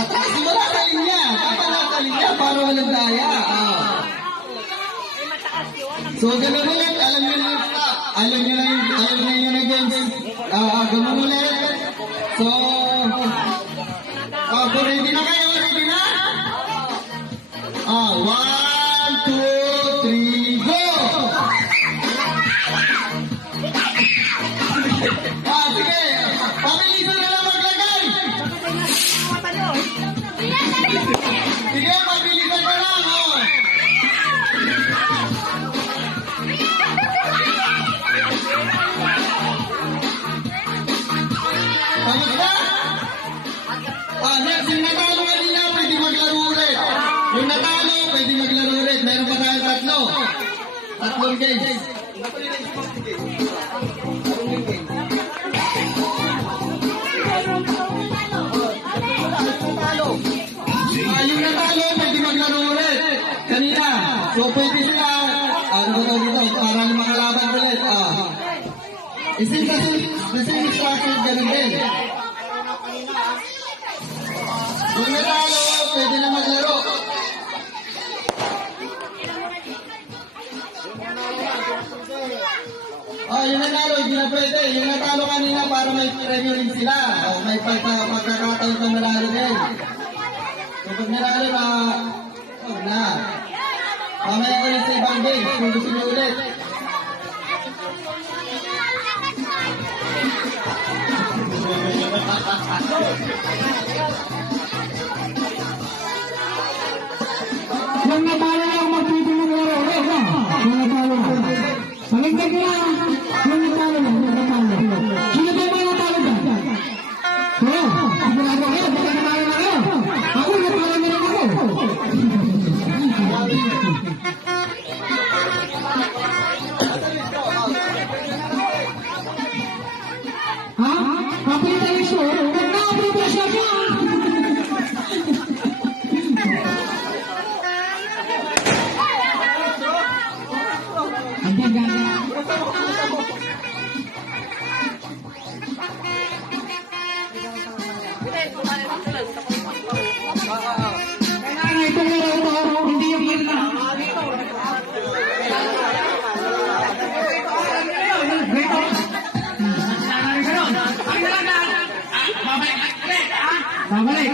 At simula sa linya. Kapala sa linya para walang daya. So, ganun ulit. Alam nyo na games. Ganun ulit. So, ready na kayo? Ready na? 1, 2, 3, go! Sige. Pabilisan na lang maglagay. Sige, pabilisan ko lang. Tapos na? Next, yung natalo kanina, pwede maglaro ulit. Yung natalo, pwede maglaro ulit. Meron pa tayo tatlo. Tatlong games. Yung natalo, pwede maglaro ulit. Kanina. So, pwede sila, para makalaban ulit. Isin kasi instruction, ganun din. Yung natalo, pwede na maglaro. Yung natalo, hindi na pwede. Yung natalo kanina para may premyo rin sila. May pagkakataon ng nanalo din. So, pag nanalo na, huwag na. Mamaya ulit sa ibang game, kung gusto nyo ulit. Yung natalo lang magpipin ng laro. Yung natalo lang. Palagdag na yung natalo lang. Sino ba yung mga natalo dyan? Sigurado kayo. Baka natalo na kayo. Ako natalo na lang ako. Ha? Kapilitan yung show? Huwag na ako yung siya siya. Hindi yung hirna. Babalik.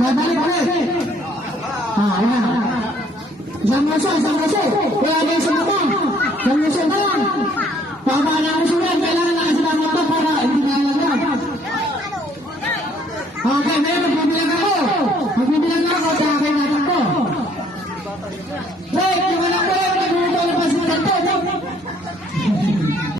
Babalik ulit. Ayan. Isang raso. Kaya ba yung sumama? Isang raso na lang. Tama na ang sulat. Kailangan na kasi naman ito para hindi nalagyan. Okay, ngayon magbibilang ako. Magbibilang ako sa akin natin ko.